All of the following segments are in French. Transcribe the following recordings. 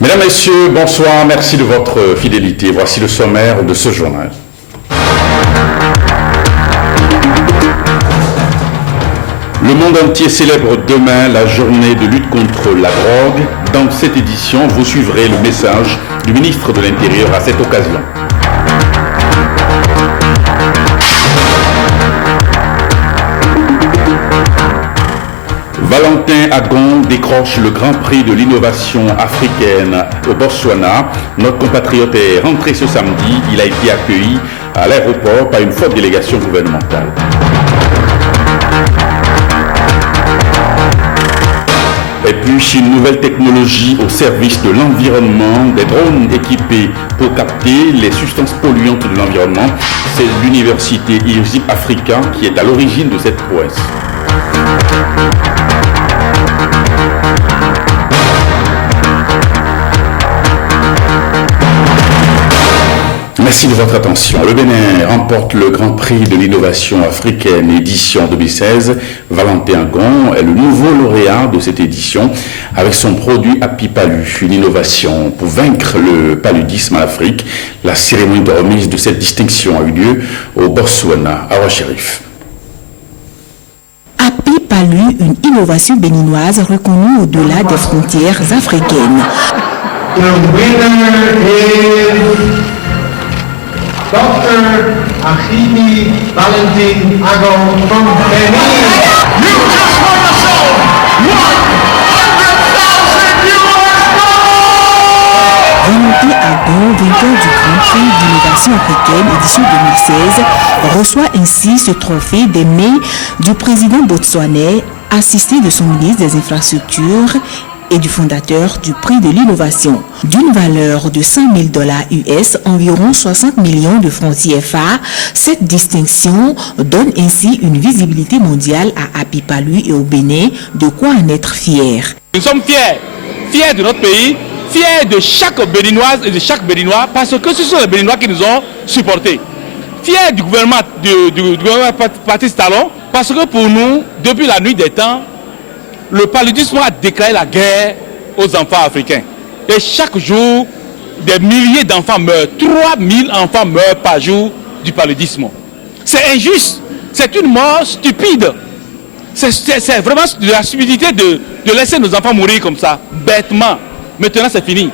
Mesdames, Messieurs, bonsoir, merci de votre fidélité. Voici le sommaire de ce journal. Le monde entier célèbre demain la journée de lutte contre la drogue. Dans cette édition, vous suivrez le message du ministre de l'Intérieur à cette occasion. Valentin Agon décroche le Grand Prix de l'innovation africaine au Botswana. Notre compatriote est rentré ce samedi. Il a été accueilli à l'aéroport par une forte délégation gouvernementale. Et puis, une nouvelle technologie au service de l'environnement, des drones équipés pour capter les substances polluantes de l'environnement. C'est l'université IRSIP Africa qui est à l'origine de cette prouesse. Merci de votre attention. Le Bénin remporte le Grand Prix de l'innovation africaine édition 2016. Valentin Agon est le nouveau lauréat de cette édition avec son produit Happy Palu, une innovation pour vaincre le paludisme en Afrique. La cérémonie de remise de cette distinction a eu lieu au Botswana, à Rocherif. Happy Palu, une innovation béninoise reconnue au-delà des frontières africaines. The winner is Dr. Achidi Valentin Agon from Benin. You just won yourself $100,000 Valentin Agon, vainqueur du Grand Prix d'innovation africaine édition 2016, reçoit ainsi ce trophée des mains du président botswanais, assisté de son ministre des Infrastructures et du fondateur du prix de l'innovation. D'une valeur de $100,000 US, environ 60 millions de francs CFA, cette distinction donne ainsi une visibilité mondiale à Happy Palu et au Bénin, de quoi en être fier. Nous sommes fiers de notre pays, fiers de chaque Béninoise et de chaque Béninois, parce que ce sont les Béninois qui nous ont supportés. Fiers du gouvernement, du gouvernement Patrice Talon, parce que pour nous, depuis la nuit des temps, le paludisme a déclaré la guerre aux enfants africains. Et chaque jour, des milliers d'enfants meurent. 3000 enfants meurent par jour du paludisme. C'est injuste. C'est une mort stupide. C'est vraiment de la stupidité de laisser nos enfants mourir comme ça, bêtement. Maintenant, c'est fini.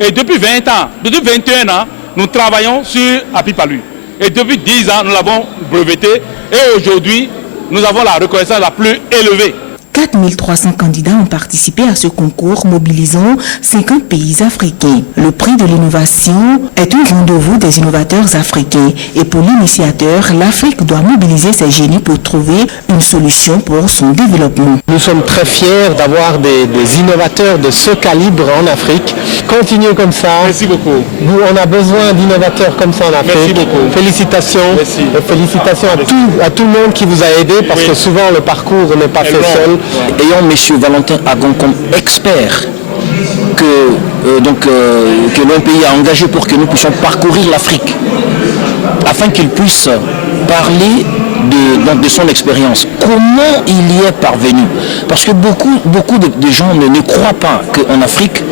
Et depuis 20 ans, depuis 21 ans, nous travaillons sur Happy Palu. Et depuis 10 ans, nous l'avons breveté. Et aujourd'hui, nous avons la reconnaissance la plus élevée. 4300 candidats ont participé à ce concours mobilisant 50 pays africains. Le prix de l'innovation est un rendez-vous des innovateurs africains et pour l'initiateur, l'Afrique doit mobiliser ses génies pour trouver une solution pour son développement. Nous sommes très fiers d'avoir des innovateurs de ce calibre en Afrique. Continuez comme ça. Merci beaucoup. On a besoin d'innovateurs comme ça en Afrique. Merci beaucoup. Félicitations. Merci. Et félicitations à tout le monde qui vous a aidé parce que souvent le parcours n'est pas fait seul. Ayant M. Valentin Agon comme expert que mon pays a engagé pour que nous puissions parcourir l'Afrique, afin qu'il puisse parler de son expérience. Comment il y est parvenu? Parce que beaucoup de gens ne croient pas qu'en Afrique,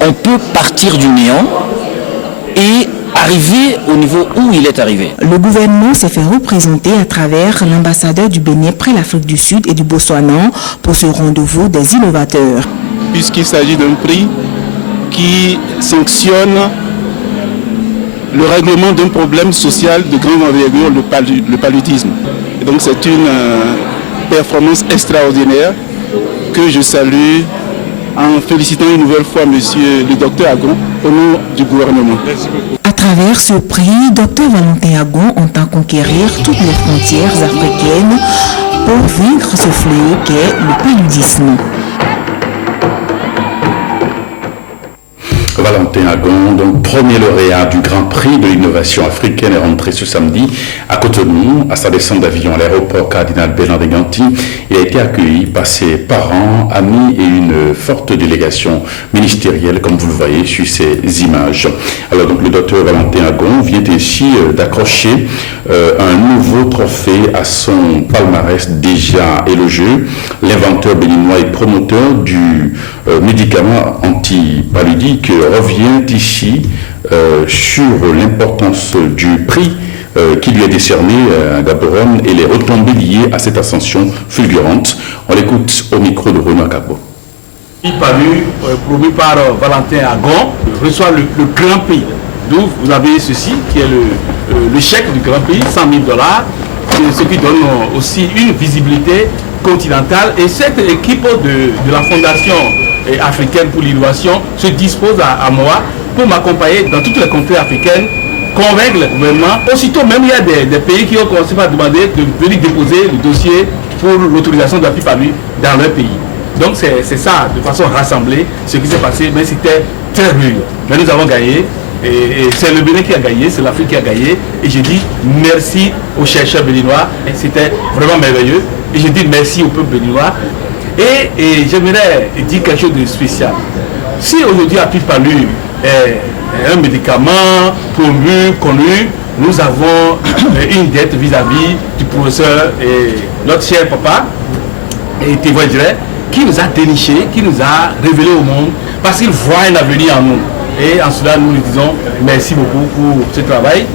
on peut partir du néant et arrivé au niveau où il est arrivé. Le gouvernement s'est fait représenter à travers l'ambassadeur du Bénin près l'Afrique du Sud et du Botswana pour ce rendez-vous des innovateurs. Puisqu'il s'agit d'un prix qui sanctionne le règlement d'un problème social de grande envergure, le paludisme. Et donc c'est une performance extraordinaire que je salue en félicitant une nouvelle fois monsieur le docteur Agon au nom du gouvernement. À travers ce prix, Dr Valentin Agon entend conquérir toutes les frontières africaines pour vaincre ce fléau qu'est le paludisme. Valentin Agon, donc premier lauréat du Grand Prix de l'innovation africaine, est rentré ce samedi à Cotonou. À sa descente d'avion à l'aéroport Cardinal Bernard de Ganty, il a été accueilli par ses parents, amis et une forte délégation ministérielle, comme vous le voyez sur ces images. Alors donc le docteur Valentin Agon vient ainsi d'accrocher un nouveau trophée à son palmarès déjà élogieux. L'inventeur béninois et promoteur du médicament antipaludique revient ici sur l'importance du prix qui lui est décerné à Gaborone et les retombées liées à cette ascension fulgurante. On l'écoute au micro de Renaud Cabo. Palu, promu par Valentin Agon, reçoit le Grand Prix. D'où vous avez ceci qui est le chèque du Grand Prix, $100 000, ce qui donne aussi une visibilité continentale. Et cette équipe de la Fondation africaine pour l'innovation se dispose à moi pour m'accompagner dans toutes les contrées africaines, convaincre le gouvernement. Aussitôt même, il y a des pays qui ont commencé par demander de venir déposer le dossier pour l'autorisation de la Pipalu dans leur pays. Donc c'est ça, de façon rassemblée, ce qui s'est passé, mais c'était très rude. Mais nous avons gagné, et c'est le Bénin qui a gagné, c'est l'Afrique qui a gagné, et je dis merci aux chercheurs béninois, c'était vraiment merveilleux, et je dis merci au peuple béninois, et j'aimerais dire quelque chose de spécial. Si aujourd'hui la Pipalu est un médicament promu, connu, nous avons une dette vis-à-vis du professeur et notre cher papa, et témoignerait, qui nous a déniché, qui nous a révélé au monde, parce qu'il voit un avenir en nous. Et en cela, nous lui disons merci beaucoup pour ce travail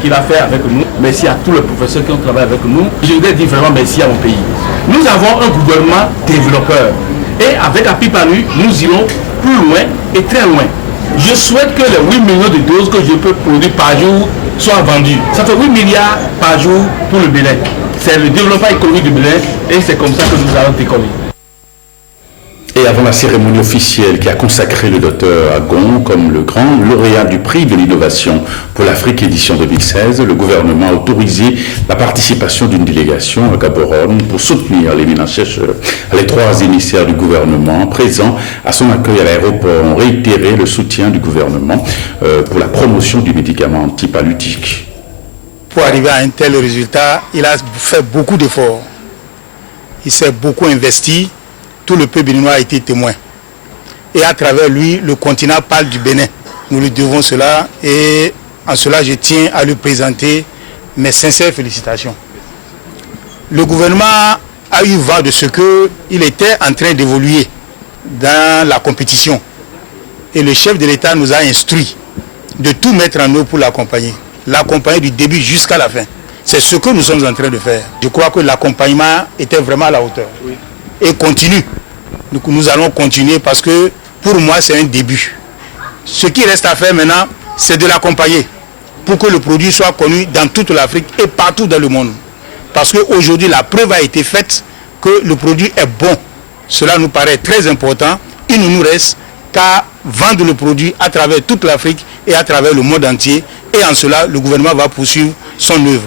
qu'il a fait avec nous. Merci à tous les professeurs qui ont travaillé avec nous. Je voudrais dire vraiment merci à mon pays. Nous avons un gouvernement développeur. Et avec la Pipalu, nous irons plus loin et très loin. Je souhaite que les 8 millions de doses que je peux produire par jour soient vendues. Ça fait 8 milliards par jour pour le Bénin. C'est le développement économique du Bénin et c'est comme ça que nous allons décoller. Et avant la cérémonie officielle qui a consacré le docteur Agon comme le grand lauréat du prix de l'innovation pour l'Afrique édition 2016, le gouvernement a autorisé la participation d'une délégation à Gaborone pour soutenir l'éminent chercheur. Les 3 émissaires du gouvernement présents à son accueil à l'aéroport ont réitéré le soutien du gouvernement pour la promotion du médicament antipalutique. Pour arriver à un tel résultat, il a fait beaucoup d'efforts. Il s'est beaucoup investi. Tout le peuple béninois a été témoin. Et à travers lui, le continent parle du Bénin. Nous lui devons cela et en cela, je tiens à lui présenter mes sincères félicitations. Le gouvernement a eu vent de ce qu'il était en train d'évoluer dans la compétition. Et le chef de l'État nous a instruit de tout mettre en œuvre pour l'accompagner. L'accompagner du début jusqu'à la fin. C'est ce que nous sommes en train de faire. Je crois que l'accompagnement était vraiment à la hauteur. Oui. Et continue. Nous allons continuer parce que pour moi c'est un début. Ce qui reste à faire maintenant, c'est de l'accompagner pour que le produit soit connu dans toute l'Afrique et partout dans le monde. Parce qu'aujourd'hui la preuve a été faite que le produit est bon. Cela nous paraît très important. Il ne nous reste qu'à vendre le produit à travers toute l'Afrique et à travers le monde entier. Et en cela, le gouvernement va poursuivre son œuvre.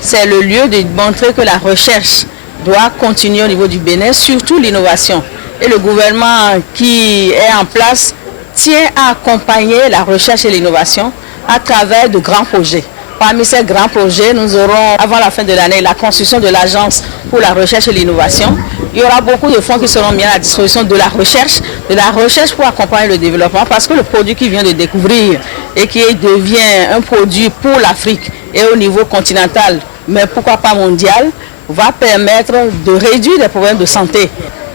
C'est le lieu de montrer que la recherche doit continuer au niveau du Bénin, surtout l'innovation. Et le gouvernement qui est en place tient à accompagner la recherche et l'innovation à travers de grands projets. Parmi ces grands projets, nous aurons, avant la fin de l'année, la construction de l'Agence pour la recherche et l'innovation. Il y aura beaucoup de fonds qui seront mis à la disposition de la recherche pour accompagner le développement, parce que le produit qui vient de découvrir et qui devient un produit pour l'Afrique et au niveau continental, mais pourquoi pas mondial, va permettre de réduire les problèmes de santé.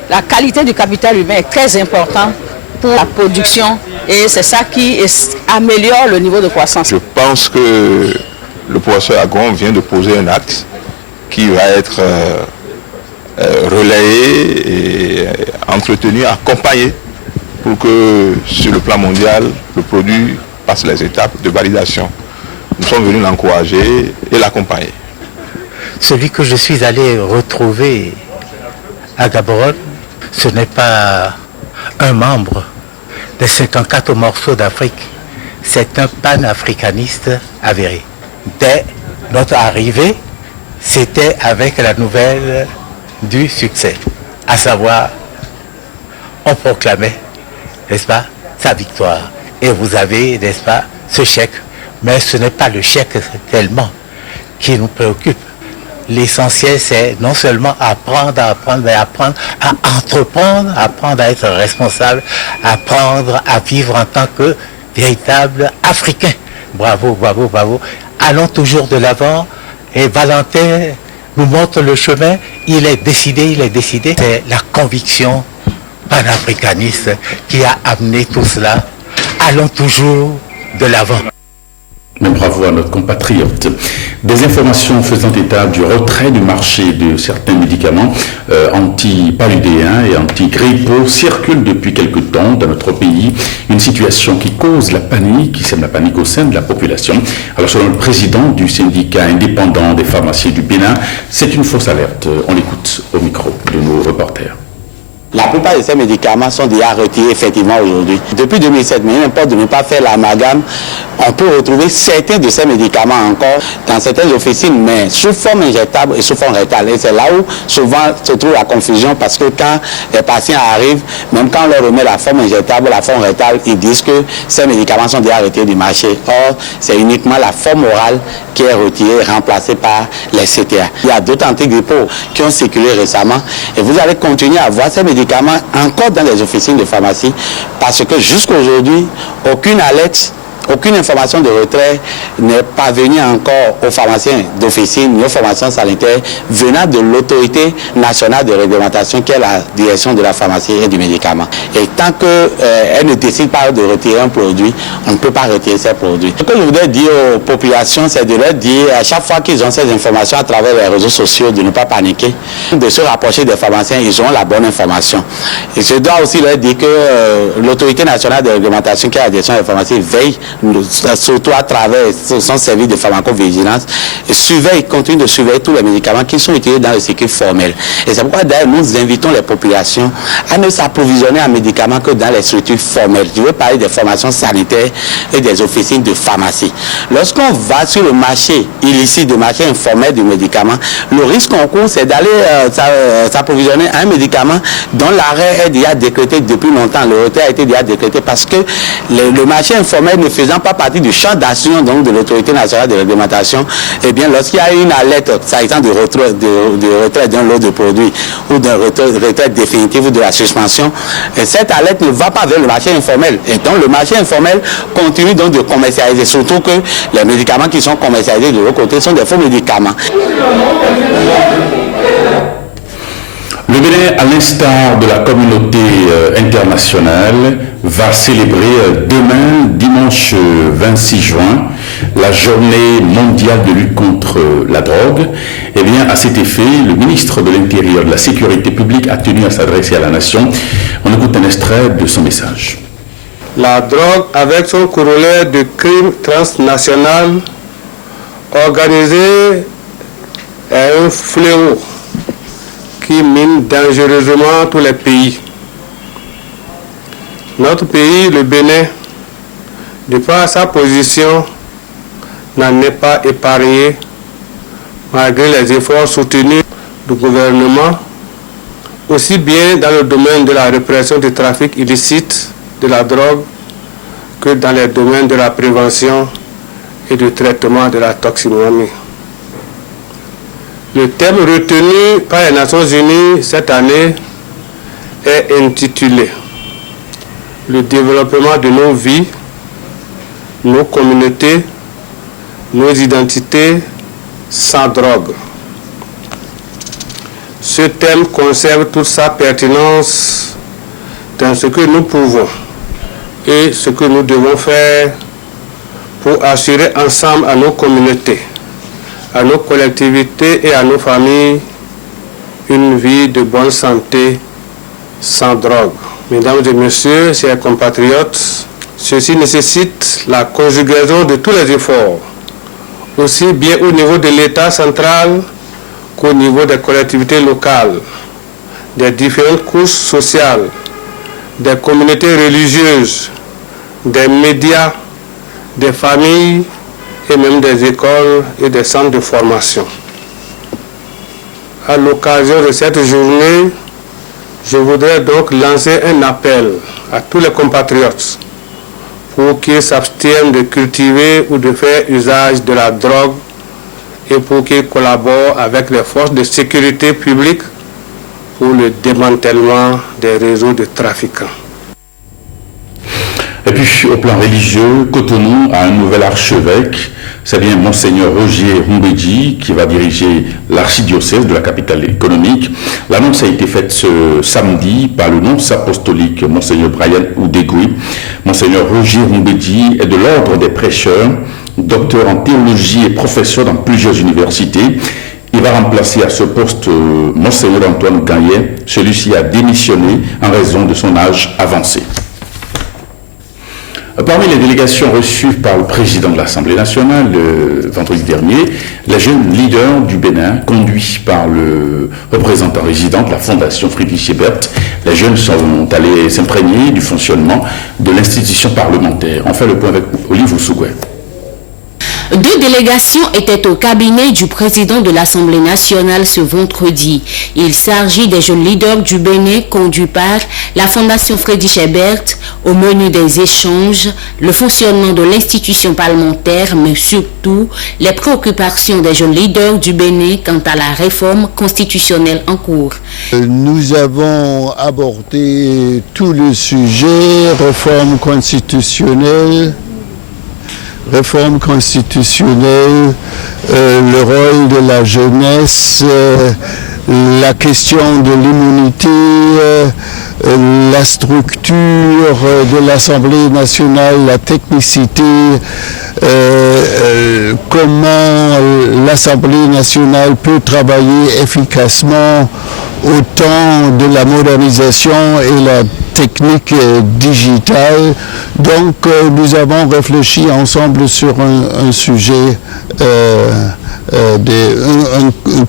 La qualité du capital humain est très importante pour la production et c'est ça qui améliore le niveau de croissance. Je pense que le professeur Agon vient de poser un acte qui va être relayé et entretenu, accompagné pour que sur le plan mondial, le produit passe les étapes de validation. Nous sommes venus l'encourager et l'accompagner. Celui que je suis allé retrouver à Gaborone, ce n'est pas un membre des 54 morceaux d'Afrique, c'est un panafricaniste avéré. Dès notre arrivée, c'était avec la nouvelle du succès, à savoir, on proclamait, n'est-ce pas, sa victoire. Et vous avez, n'est-ce pas, ce chèque, mais ce n'est pas le chèque tellement qui nous préoccupe. L'essentiel, c'est non seulement apprendre, mais apprendre à entreprendre, apprendre à être responsable, apprendre à vivre en tant que véritable Africain. Bravo, bravo, bravo. Allons toujours de l'avant. Et Valentin nous montre le chemin. Il est décidé. C'est la conviction panafricaniste qui a amené tout cela allons toujours de l'avant. Mais bravo à notre compatriote. Des informations faisant état du retrait du marché de certains médicaments anti-paludéens et anti-grippaux circulent depuis quelque temps dans notre pays. Une situation qui cause la panique, qui sème la panique au sein de la population. Alors selon le président du syndicat indépendant des pharmaciens du Bénin, c'est une fausse alerte. On l'écoute au micro de nos reporters. La plupart de ces médicaments sont déjà retirés effectivement aujourd'hui. Depuis 2007, mais il n'importe de ne pas faire l'amalgame, on peut retrouver certains de ces médicaments encore dans certaines officines, mais sous forme injectable et sous forme rectale. Et c'est là où souvent se trouve la confusion, parce que quand les patients arrivent, même quand on leur remet la forme injectable, la forme rectale, ils disent que ces médicaments sont déjà retirés du marché. Or, c'est uniquement la forme orale qui est retirée, remplacée par les CTA. Il y a d'autres antigrippaux qui ont circulé récemment, et vous allez continuer à voir ces médicaments encore dans les officines de pharmacie, parce que jusqu'à aujourd'hui, aucune alerte, aucune information de retrait n'est parvenue encore aux pharmaciens d'officine ni aux pharmaciens sanitaires venant de l'autorité nationale de réglementation qui est la direction de la pharmacie et du médicament. Et tant qu'elle ne décide pas de retirer un produit, on ne peut pas retirer ces produits. Ce que je voudrais dire aux populations, c'est de leur dire à chaque fois qu'ils ont ces informations à travers les réseaux sociaux, de ne pas paniquer, de se rapprocher des pharmaciens, ils ont la bonne information. Et je dois aussi leur dire que l'autorité nationale de réglementation qui est la direction des pharmacies veille surtout à travers son service de pharmacovigilance, et continue de surveiller tous les médicaments qui sont utilisés dans le circuit formel. Et c'est pourquoi d'ailleurs nous invitons les populations à ne s'approvisionner en médicaments que dans les structures formelles. Je veux parler des formations sanitaires et des officines de pharmacie. Lorsqu'on va sur le marché illicite, le marché informel du médicament, le risque qu'on court, c'est d'aller s'approvisionner à un médicament dont l'arrêt est déjà décrété depuis longtemps. Le retrait a été déjà décrété parce que le marché informel ne faisant pas partie du champ d'action donc de l'autorité nationale de réglementation, eh bien lorsqu'il y a une alerte s'agissant de retrait d'un lot de produits ou d'un retrait définitif ou de la suspension, cette alerte ne va pas vers le marché informel. Et donc le marché informel continue donc de commercialiser, surtout que les médicaments qui sont commercialisés de l'autre côté sont des faux médicaments. Le Bénin, à l'instar de la communauté internationale, va célébrer demain, dimanche 26 juin, la journée mondiale de lutte contre la drogue. Eh bien, à cet effet, le ministre de l'Intérieur, de la Sécurité publique a tenu à s'adresser à la nation. On écoute un extrait de son message. La drogue, avec son corollaire de crime transnational organisé, est un fléau qui mine dangereusement tous les pays. Notre pays, le Bénin, de par sa position, n'en est pas épargné malgré les efforts soutenus du gouvernement, aussi bien dans le domaine de la répression du trafic illicite de la drogue que dans les domaines de la prévention et du traitement de la toxicomanie. Le thème retenu par les Nations Unies cette année est intitulé « Le développement de nos vies, nos communautés, nos identités sans drogue ». Ce thème conserve toute sa pertinence dans ce que nous pouvons et ce que nous devons faire pour assurer ensemble à nos communautés, à nos collectivités et à nos familles une vie de bonne santé sans drogue. Mesdames et messieurs, chers compatriotes, ceci nécessite la conjugaison de tous les efforts, aussi bien au niveau de l'État central qu'au niveau des collectivités locales, des différentes couches sociales, des communautés religieuses, des médias, des familles et même des écoles et des centres de formation. À l'occasion de cette journée, je voudrais donc lancer un appel à tous les compatriotes pour qu'ils s'abstiennent de cultiver ou de faire usage de la drogue et pour qu'ils collaborent avec les forces de sécurité publique pour le démantèlement des réseaux de trafiquants. Et puis, au plan religieux, Cotonou a un nouvel archevêque. C'est bien Monseigneur Roger Rumbedji qui va diriger l'archidiocèse de la capitale économique. L'annonce a été faite ce samedi par le nonce apostolique Monseigneur Brian Oudégoui. Monseigneur Roger Rumbedji est de l'ordre des prêcheurs, docteur en théologie et professeur dans plusieurs universités. Il va remplacer à ce poste Monseigneur Antoine Gagnet. Celui-ci a démissionné en raison de son âge avancé. Parmi les délégations reçues par le président de l'Assemblée nationale le vendredi dernier, les jeunes leaders du Bénin, conduits par le représentant résident de la Fondation Friedrich Ebert, les jeunes sont allés s'imprégner du fonctionnement de l'institution parlementaire. On fait le point avec Olive Oussougoué. 2 délégations étaient au cabinet du président de l'Assemblée nationale ce vendredi. Il s'agit des jeunes leaders du Bénin conduits par la Fondation Friedrich Ebert. Au menu des échanges, le fonctionnement de l'institution parlementaire, mais surtout les préoccupations des jeunes leaders du Bénin quant à la réforme constitutionnelle en cours. Nous avons abordé tout le sujet, réforme constitutionnelle, le rôle de la jeunesse, la question de l'immunité, la structure de l'Assemblée nationale, la technicité, comment l'Assemblée nationale peut travailler efficacement au temps de la modernisation et la technique digitale. Donc nous avons réfléchi ensemble sur un sujet, un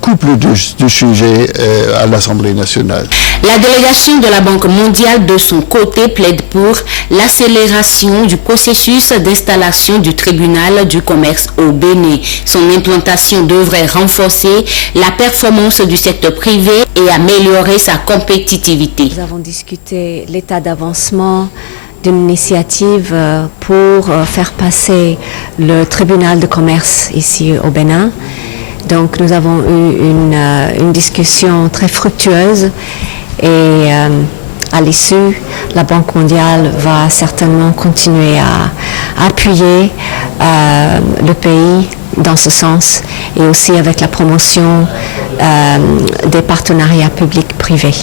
couple de sujets à l'Assemblée nationale. La délégation de la Banque mondiale de son côté plaide pour l'accélération du processus d'installation du tribunal du commerce au Bénin. Son implantation devrait renforcer la performance du secteur privé et améliorer sa compétitivité. Nous avons discuté l'état d'avancement d'une initiative pour faire passer le tribunal de commerce ici au Bénin. Donc nous avons eu une discussion très fructueuse et à l'issue, la Banque mondiale va certainement continuer à appuyer le pays dans ce sens et aussi avec la promotion des partenariats publics-privés.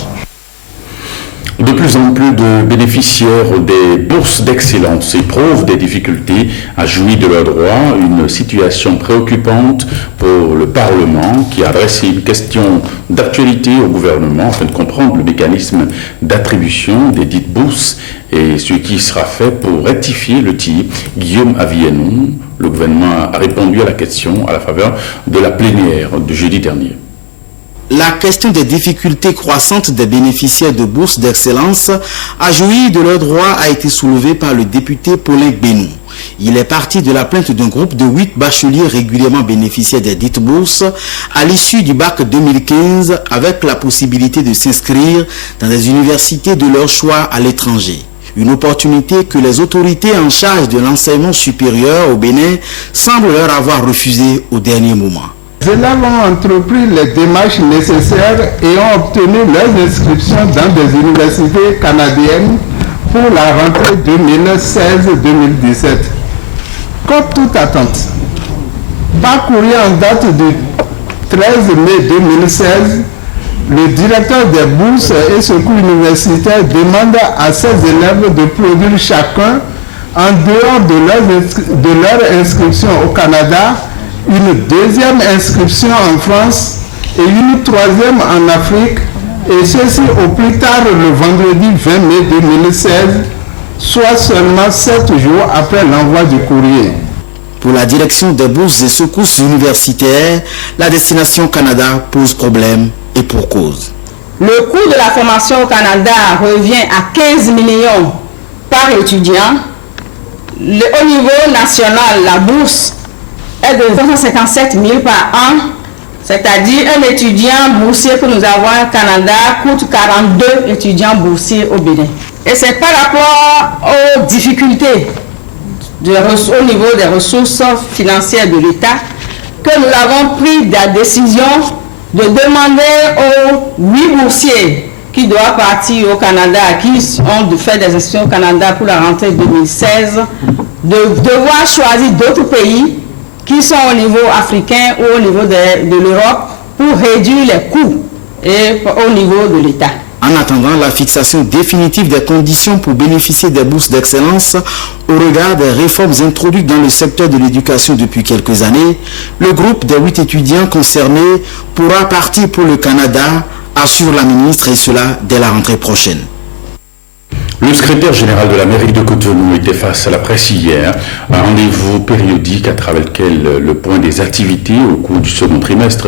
De plus en plus de bénéficiaires des bourses d'excellence éprouvent des difficultés à jouir de leurs droits, une situation préoccupante pour le Parlement qui a adressé une question d'actualité au gouvernement afin de comprendre le mécanisme d'attribution des dites bourses et ce qui sera fait pour rectifier le tir. Guillaume Avienon, le gouvernement a répondu à la question à la faveur de la plénière de jeudi dernier. La question des difficultés croissantes des bénéficiaires de bourses d'excellence à jouir de leurs droits a été soulevée par le député Paulin Benou. Il est parti de la plainte d'un groupe de 8 bacheliers régulièrement bénéficiaires des dites bourses à l'issue du bac 2015 avec la possibilité de s'inscrire dans des universités de leur choix à l'étranger. Une opportunité que les autorités en charge de l'enseignement supérieur au Bénin semblent leur avoir refusée au dernier moment. Les élèves ont entrepris les démarches nécessaires et ont obtenu leurs inscriptions dans des universités canadiennes pour la rentrée 2016-2017. Contre toute attente, par courrier en date du 13 mai 2016, le directeur des bourses et secours universitaires demande à ses élèves de produire chacun, en dehors de leur inscription au Canada, une deuxième inscription en France et une troisième en Afrique, et ceci au plus tard le vendredi 20 mai 2016, soit seulement 7 jours après l'envoi du courrier. Pour la direction des bourses et secousses universitaires, la destination Canada pose problème et pour cause. Le coût de la formation au Canada revient à 15 millions par étudiant. Au niveau national, la bourse est de 257 000 par an, c'est-à-dire un étudiant boursier que nous avons au Canada coûte 42 étudiants boursiers au Bénin. Et c'est par rapport aux difficultés au niveau des ressources financières de l'État que nous avons pris la décision de demander aux 8 boursiers qui doit partir au Canada, qui ont fait des inscriptions au Canada pour la rentrée 2016, de devoir choisir d'autres pays qui sont au niveau africain ou au niveau de l'Europe pour réduire les coûts et au niveau de l'État. En attendant la fixation définitive des conditions pour bénéficier des bourses d'excellence au regard des réformes introduites dans le secteur de l'éducation depuis quelques années, le groupe des 8 étudiants concernés pourra partir pour le Canada, assure la ministre, et cela dès la rentrée prochaine. Le secrétaire général de la mairie de Cotonou était face à la presse hier, un rendez-vous périodique à travers lequel le point des activités au cours du second trimestre,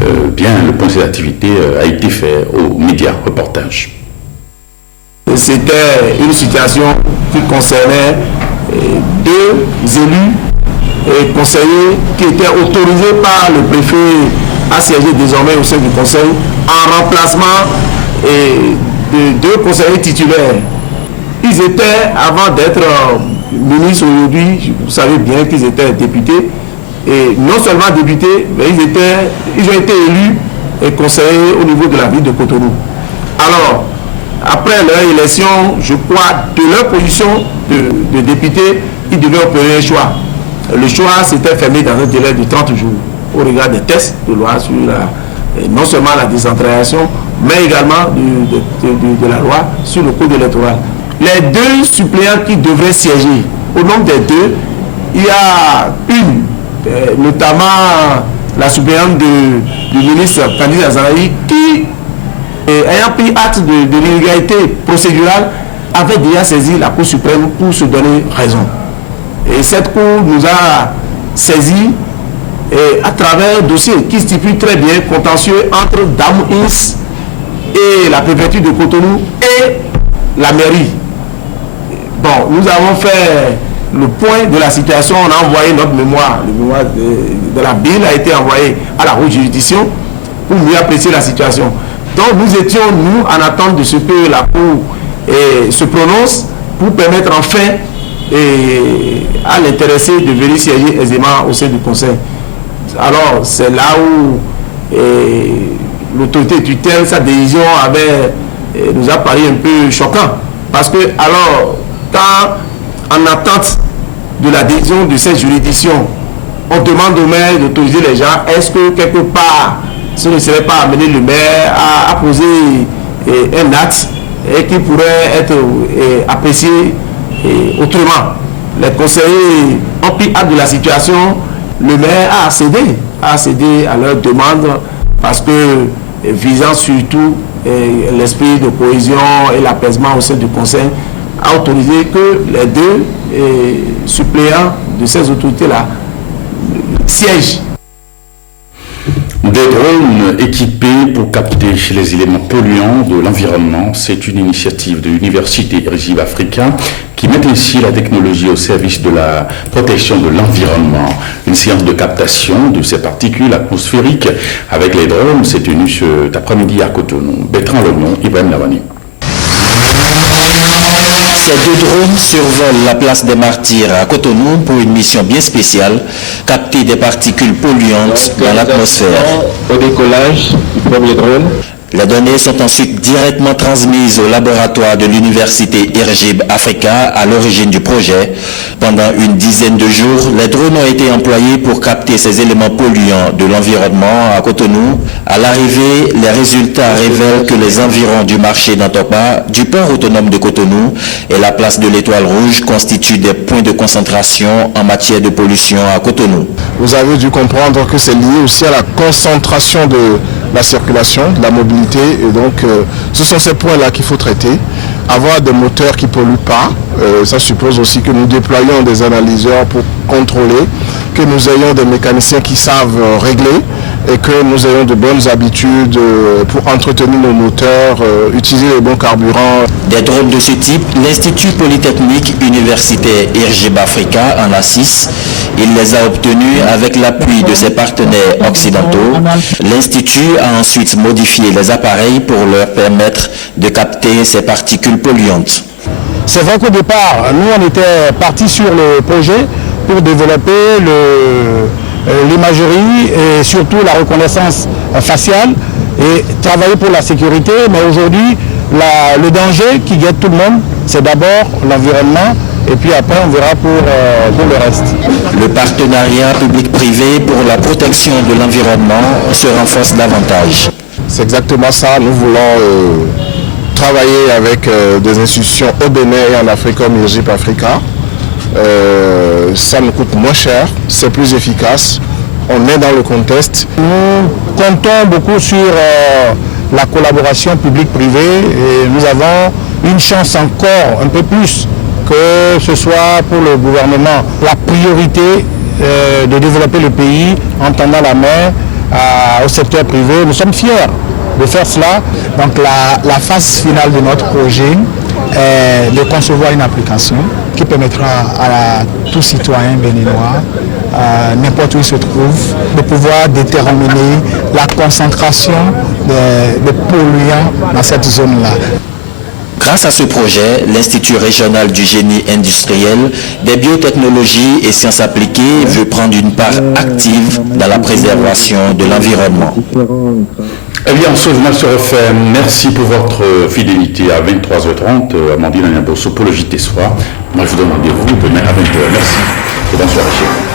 le point des activités a été fait aux médias reportages. C'était une situation qui concernait 2 élus et conseillers qui étaient autorisés par le préfet à siéger désormais au sein du conseil en remplacement de 2 conseillers titulaires. Ils étaient, avant d'être ministres aujourd'hui, vous savez bien qu'ils étaient députés, et non seulement députés, mais ils ont été élus et conseillers au niveau de la ville de Cotonou. Alors, après leur élection, je crois, de leur position de député, ils devaient opérer un choix. Le choix s'était fermé dans un délai de 30 jours, au regard des tests de loi sur non seulement la décentralisation, mais également de la loi sur le code électoral. Les 2 suppléants qui devraient siéger, au nombre des 2, il y a une, notamment la suppléante du ministre Candice Azanaï, qui, ayant pris acte de l'illégalité procédurale, avait déjà saisi la Cour suprême pour se donner raison. Et cette Cour nous a saisi à travers un dossier qui stipule très bien contentieux entre Damou Ins et la préfecture de Cotonou et la mairie. Bon, nous avons fait le point de la situation, on a envoyé notre mémoire, le mémoire de la BIL a été envoyé à la haute juridiction pour mieux apprécier la situation. Donc nous étions, nous, en attente de ce que la Cour se prononce pour permettre enfin à l'intéressé de venir siéger aisément au sein du conseil. Alors c'est là où l'autorité tutelle, sa décision nous a paru un peu choquant. Parce que alors, quand en attente de la décision de cette juridiction, on demande au maire d'autoriser les gens, est-ce que quelque part, ce ne serait pas amener le maire à poser un acte et qui pourrait être apprécié autrement. Les conseillers ont pris acte de la situation, le maire a cédé à leur demande parce que visant surtout l'esprit de cohésion et l'apaisement au sein du conseil, a autorisé que les 2 suppléants de ces autorités-là siègent. Des drones équipés pour capter les éléments polluants de l'environnement, c'est une initiative de l'Université Ergib Africa qui met ainsi la technologie au service de la protection de l'environnement. Une séance de captation de ces particules atmosphériques avec les drones s'est tenue cet après-midi à Cotonou. Bertrand Lognon, Ibrahim Lavani. Ces 2 drones survolent la place des Martyrs à Cotonou pour une mission bien spéciale, capter des particules polluantes dans l'atmosphère. Au décollage du premier drone. Les données sont ensuite directement transmises au laboratoire de l'Université Ergib Africa à l'origine du projet. Pendant une dizaine de jours, les drones ont été employés pour capter ces éléments polluants de l'environnement à Cotonou. À l'arrivée, les résultats révèlent que les environs du marché d'Antopa, du port autonome de Cotonou et la place de l'Étoile Rouge constituent des points de concentration en matière de pollution à Cotonou. Vous avez dû comprendre que c'est lié aussi à la concentration de la circulation, de la mobilité, et donc ce sont ces points-là qu'il faut traiter. Avoir des moteurs qui ne polluent pas, ça suppose aussi que nous déployions des analyseurs pour contrôler, que nous ayons des mécaniciens qui savent régler et que nous ayons de bonnes habitudes pour entretenir nos moteurs, utiliser les bons carburants. Des drones de ce type, l'Institut Polytechnique Universitaire Ergib Africa en a 6. Il les a obtenus avec l'appui de ses partenaires occidentaux. L'Institut a ensuite modifié les appareils pour leur permettre de capter ces particules polluantes. C'est vrai qu'au départ, nous on était partis sur le projet pour développer l'imagerie et surtout la reconnaissance faciale. Et et travailler pour la sécurité. Mais aujourd'hui, le danger qui guette tout le monde, c'est d'abord l'environnement. Et puis après, on verra pour le reste. Le partenariat public-privé pour la protection de l'environnement se renforce davantage. C'est exactement ça. Nous voulons travailler avec des institutions au Bénin et en Afrique comme IRGIP Africa. Ça nous coûte moins cher, c'est plus efficace. On est dans le contexte. Nous comptons beaucoup sur la collaboration publique-privée et nous avons une chance encore un peu plus que ce soit pour le gouvernement la priorité de développer le pays en tendant la main au secteur privé. Nous sommes fiers de faire cela. Donc la phase finale de notre projet est de concevoir une application qui permettra à tout citoyen béninois, n'importe où il se trouve, de pouvoir déterminer la concentration de polluants dans cette zone-là. Grâce à ce projet, l'Institut régional du génie industriel, des biotechnologies et sciences appliquées veut prendre une part active dans la préservation de l'environnement. Eh bien, ce journal se refait. Merci pour votre fidélité à 23h30. Amandine Agnabosso pour le JT Soir. Moi, je vous donne rendez-vous demain à 20h. Merci et bonsoir chez vous.